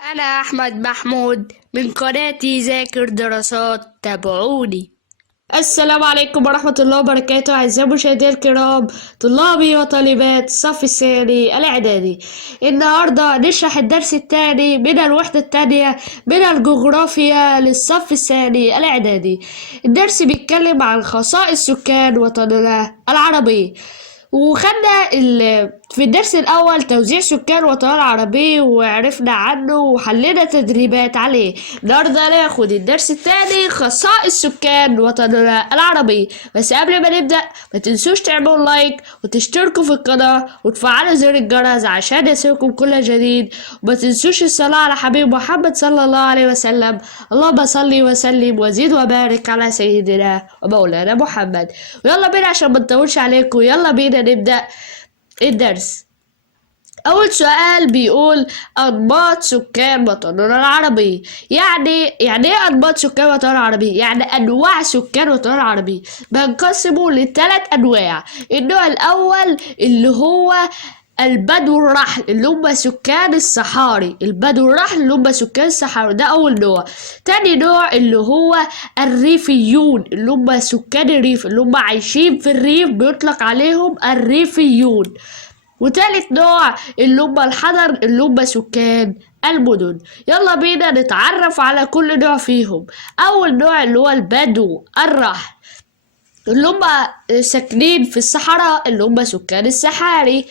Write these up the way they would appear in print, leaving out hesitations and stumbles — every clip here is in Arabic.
أنا أحمد محمود من قناتي ذاكر دراسات، تابعوني. السلام عليكم ورحمة الله وبركاته. أعزائي المشاهدين الكرام، طلابي وطالبات الصف الثاني الإعدادي، النهاردة نشرح الدرس الثاني من الوحدة الثانية من الجغرافيا للصف الثاني الإعدادي. الدرس بيتكلم عن خصائص سكان وطننا العربي. وخدنا في الدرس الأول توزيع سكان الوطن العربي وعرفنا عنه وحلينا تدريبات عليه. النهاردة هناخد الدرس التاني خصائص سكان وطننا العربي. بس قبل ما نبدأ ما تنسوش تعملوا لايك وتشتركوا في القناة وتفعلوا زر الجرس عشان يصلكم كل جديد، وما تنسوش الصلاة على حبيب محمد صلى الله عليه وسلم. اللهم صل وسلم وزد وبارك على سيدنا ومولانا محمد. ويلا بينا عشان ما نطولش عليكم، يلا بينا نبدأ الدرس. أول سؤال بيقول أنماط سكان وطننا العربي. يعني إيه أنماط سكان وطننا العربي؟ يعني أنواع سكان وطننا العربي بنقسمه لثلاث أنواع. النوع الأول اللي هو البدو الرحل اللي هم سكان الصحاري. البدو الرحل اللي هم سكان الصحاري، ده أول نوع. تاني نوع اللي هو الريفيون اللي هم سكان الريف اللي هم عايشين في الريف، بيطلق عليهم الريفيون. وتالت نوع اللي هم الحضر اللي هم سكان المدن. يلا بينا نتعرف على كل نوع فيهم. أول نوع اللي هو البدو الرحل اللي هم ساكنين في الصحراء، اللي هم سكان الصحاري.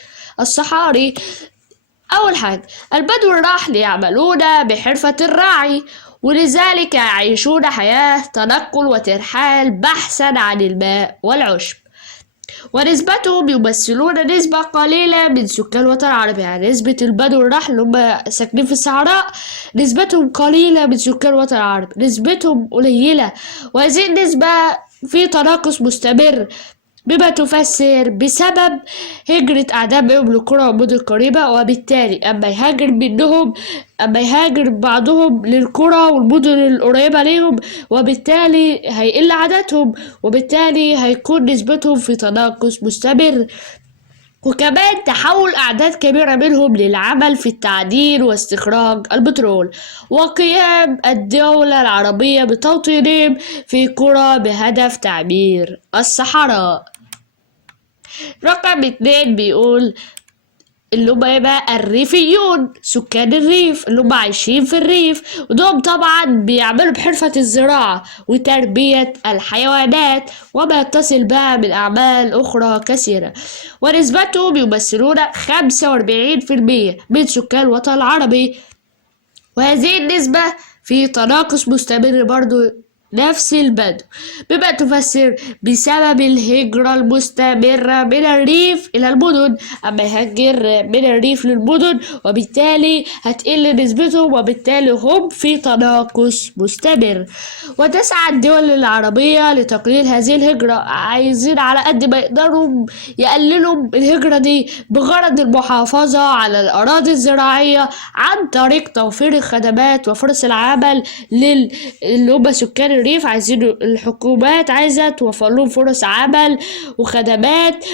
أول حاجة البدو الرحل يعملون بحرفة الراعي، ولذلك يعيشون حياة تنقل وترحال بحثا عن الماء والعشب، ونسبتهم يمثلون نسبة قليلة من سكان الوطن العربي. يعني نسبة البدو الرحل اللي هم ساكنين في الصحراء نسبتهم قليلة من سكان الوطن العربي، نسبتهم قليلة، وهذه النسبة في تناقص مستمر، بما تفسر بسبب هجرة أعداد منهم لقرى ومدن قريبة، وبالتالي أما يهاجر بعضهم للقرى والمدن القريبة ليهم، وبالتالي هيقل عددهم، وبالتالي هيكون نسبتهم في تناقص مستمر. وكمان تحول أعداد كبيرة منهم للعمل في التعدين واستخراج البترول، وقيام الدولة العربية بتوطينهم في قرى بهدف تعمير الصحراء. رقم 2 بيقول اللي هم ايه بقى؟ الريفيون، سكان الريف اللي هم عايشين في الريف، ودول طبعا بيعملوا بحرفة الزراعة وتربية الحيوانات وما يتصل بها من أعمال أخرى كثيرة، ونسبتهم يمثلون 45% من سكان الوطن العربي، وهذه النسبة في تناقص مستمر برضو نفس البدو، بما تفسر بسبب الهجرة المستمرة من الريف إلى المدن. أما يهاجر من الريف للمدن وبالتالي هتقل نسبتهم، وبالتالي هم في تناقص مستمر. وتسعى الدول العربية لتقليل هذه الهجرة، عايزين على قد ما يقدروا يقللوا الهجرة دي بغرض المحافظة على الأراضي الزراعية عن طريق توفير الخدمات وفرص العمل اللي هم سكان الريف. عايزين الحكومات عايزة توفر لهم فرص عمل وخدمات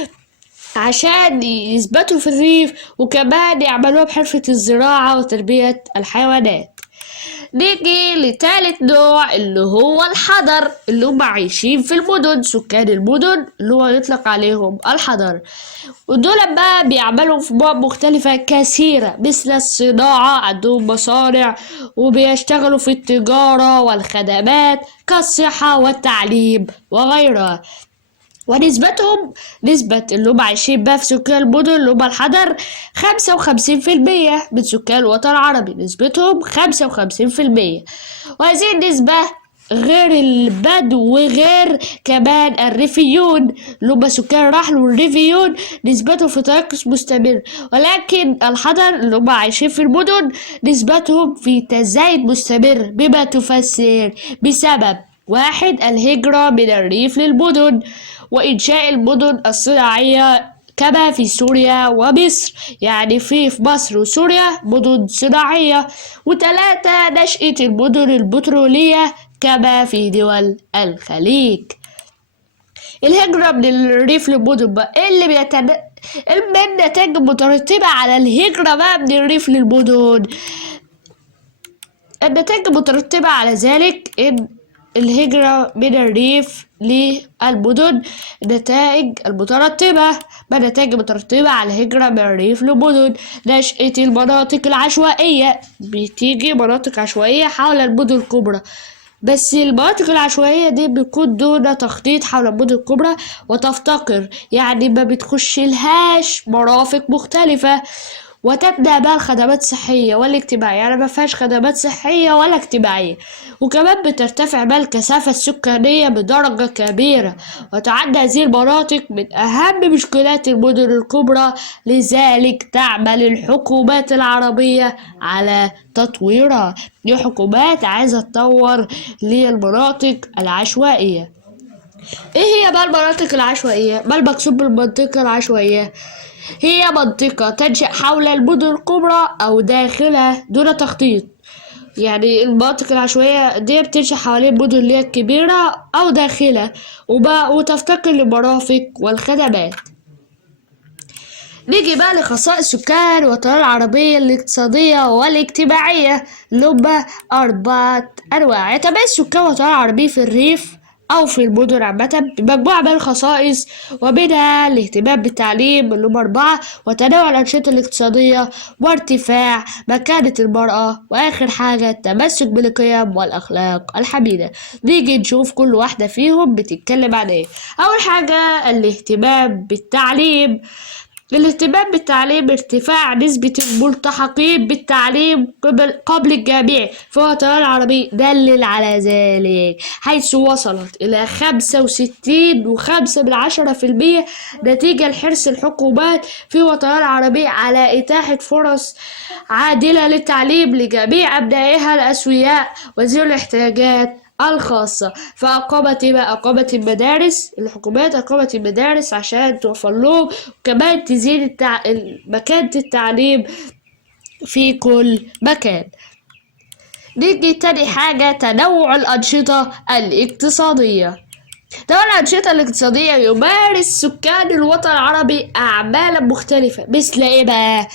عشان يثبتوا في الريف، وكمان يعملوها بحرفة الزراعة وتربية الحيوانات. نيجي لتالت نوع اللي هو الحضر اللي هم عايشين في المدن، سكان المدن اللي هو يطلق عليهم الحضر، ودول بقى بيعملوا في مواقع مختلفة كثيرة مثل الصناعة، عندهم مصانع، وبيشتغلوا في التجارة والخدمات كالصحة والتعليم وغيرها. ونسبتهم نسبة اللي هم عايشين بقى في سكان المدن اللي هم الحضر 55% من سكان الوطن العربي، نسبتهم 55%. وهذه النسبة غير البدو وغير كمان الريفيون اللي هم سكان الرحل، والريفيون نسبتهم في تناقص مستمر، ولكن الحضر اللي هم عايشين في المدن نسبتهم في تزايد مستمر، بما تفسر بسبب 1 الهجرة من الريف للمدن وإنشاء المدن الصناعية كما في سوريا ومصر، يعني في مصر وسوريا مدن صناعية. و3 نشأة المدن البترولية كما في دول الخليج. الهجرة من الريف للمدن بقى ايه اللي النتائج المترتبة على الهجرة بقى من الريف للمدن؟ النتائج مترتبة على ذلك إن الهجرة من الريف للمدن. النتائج المترتبة ما النتائج المترتبة على الهجرة من الريف للمدن؟ نشأة المناطق العشوائية، بتيجي مناطق عشوائية حول المدن الكبرى، بس المناطق العشوائية دي بيكون دون تخطيط حول المدن الكبرى وتفتقر، يعني ما بتخش لهاش مرافق مختلفة، وتبدأ بقى الخدمات الصحية والاجتماعية، يعني ما فيهاش خدمات صحية ولا اجتماعية. وكمان بترتفع بقى الكثافة السكانية بدرجة كبيرة، وتعد هذه المناطق من أهم مشكلات المدن الكبرى. لذلك تعمل الحكومات العربية على تطويرها. دي حكومات عايزة تطور للمناطق العشوائية. ايه هي بقى المناطق العشوائية؟ ما المقصود بالمنطقة العشوائية؟ هي منطقة تنشأ حول المدن الكبرى أو داخلها دون تخطيط. يعني المناطق العشوائية دي بتنشأ حوالين المدن اللي هي الكبيرة أو داخلها، وتفتقر للمرافق والخدمات. نيجي بقى لخصائص سكان الوطن العربية الاقتصادية والاجتماعية، اللي هما 4 أنواع. يتميز سكان الوطن العربي في الريف أو في المدن عامة بمجموعة من الخصائص، ومنها الاهتمام بالتعليم اللي هما 4، وتنوع الأنشطة الاقتصادية، وارتفاع مكانة المرأة، وآخر حاجة التمسك بالقيم والأخلاق الحميدة. نيجي نشوف كل واحدة فيهم بتتكلم عن ايه. أول حاجة الاهتمام بالتعليم. الاهتمام بالتعليم ارتفاع نسبة الملتحقين بالتعليم قبل الجامعي في الوطن العربي دلل على ذلك، حيث وصلت إلى 65.5% نتيجة لحرص الحكومات في الوطن العربي على إتاحة فرص عادلة للتعليم لجميع أبنائها الأسوياء وذوي الاحتياجات الخاصة. أقامت المدارس، الحكومات أقامت المدارس عشان توفر لهم، وكمان تزيد مكانة التعليم في كل مكان. نيجي تاني حاجة تنوع الأنشطة الاقتصادية. تنوع الأنشطة الاقتصادية يمارس سكان الوطن العربي أعمالا مختلفة، مثل إيه بقى؟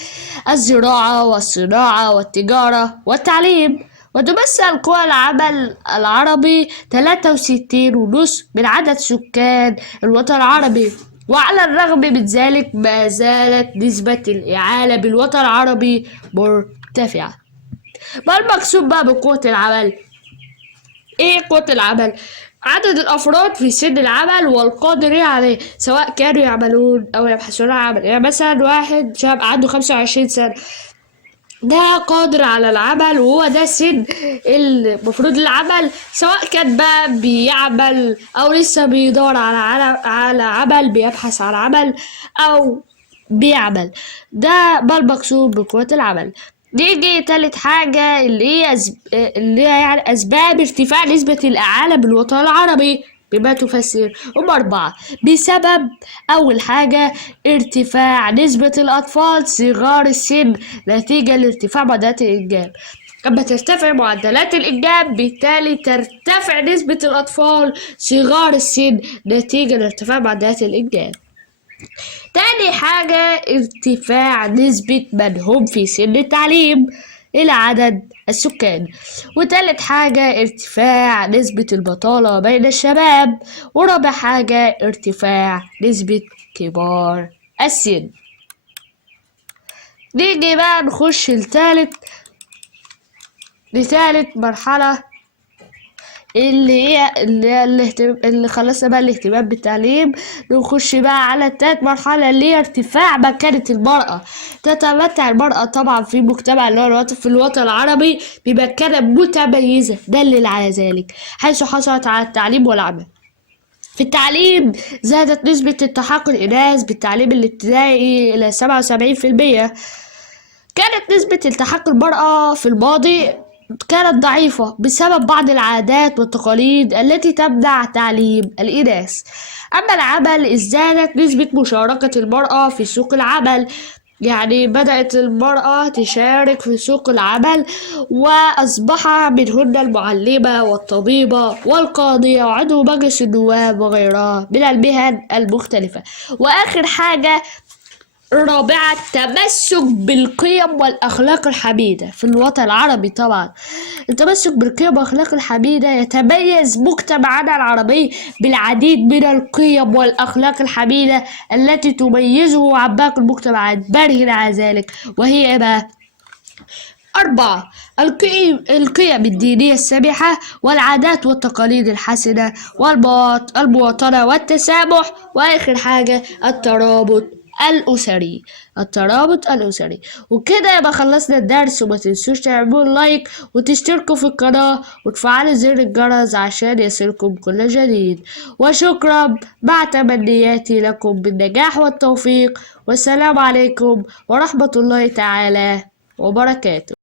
الزراعة والصناعة والتجارة والتعليم. وتمثل قوى العمل العربي 63.5% من عدد سكان الوطن العربي. وعلى الرغم من ذلك ما زالت نسبة الإعالة بالوطن العربي مرتفعة. ما المقصود بقى بقوة العمل؟ ايه قوة العمل؟ عدد الأفراد في سن العمل والقادرين عليه، سواء كانوا يعملون أو يبحثون عن عمل. يعني مثلا واحد شاب عنده 25 سنة، ده قادر على العمل، وهو ده سن المفروض العمل، سواء كان بقى بيعمل أو لسه بيدور على عمل، بيبحث عن عمل أو بيعمل. ده ما المقصود بقوة العمل. نيجي تالت حاجة اللي هي يعني أسباب ارتفاع نسبة الإعالة بالوطن العربي بما تفسر. هم 4 بسبب أول حاجة ارتفاع نسبة الأطفال صغار السن نتيجة لارتفاع معدلات الإنجاب. لما ترتفع معدلات الإنجاب بالتالي ترتفع نسبة الأطفال صغار السن نتيجة لارتفاع معدلات الإنجاب. تاني حاجة ارتفاع نسبة من هم في سن التعليم إلى عدد السكان. وتالت حاجة ارتفاع نسبة البطالة بين الشباب. ورابع حاجة ارتفاع نسبة كبار السن. نيجي بقى نخش لتالت مرحلة اللي خلصنا بقى الاهتمام بالتعليم. نخش بقى على تالت مرحلة اللي هي ارتفاع مكانة المرأة. تتمتع المرأة طبعا في مجتمع اللي هو في الوطن العربي بمكانة متميزة دلل على ذلك، حيث حصلت على التعليم والعمل. في التعليم زادت نسبة التحق الإناث بالتعليم الابتدائي إلى 77%. كانت نسبة التحق المرأة في الماضي كانت ضعيفة بسبب بعض العادات والتقاليد التي تمنع تعليم الإناث. أما العمل ازدادت نسبة مشاركة المرأة في سوق العمل، يعني بدأت المرأة تشارك في سوق العمل، وأصبح منهن المعلمة والطبيبة والقاضية وعضو مجلس النواب وغيرها من المهن المختلفة. وآخر حاجة الرابعة التمسك بالقيم والأخلاق الحميدة في الوطن العربي. طبعا التمسك بالقيم والأخلاق الحميدة يتميز مجتمعنا العربي بالعديد من القيم والأخلاق الحميدة التي تميزه عن باقي المجتمعات. برهن على ذلك وهي إيه بقى؟ 4. القيم الدينية السامحة والعادات والتقاليد الحسنة والمواطنة والتسامح. وآخر حاجة الترابط الأسري. وكده يبقى خلصنا الدرس، وما تنسوش تعملوا لايك وتشتركوا في القناة وتفعلوا زر الجرس عشان يصلكم كل جديد. وشكرا، مع تمنياتي لكم بالنجاح والتوفيق، والسلام عليكم ورحمة الله تعالى وبركاته.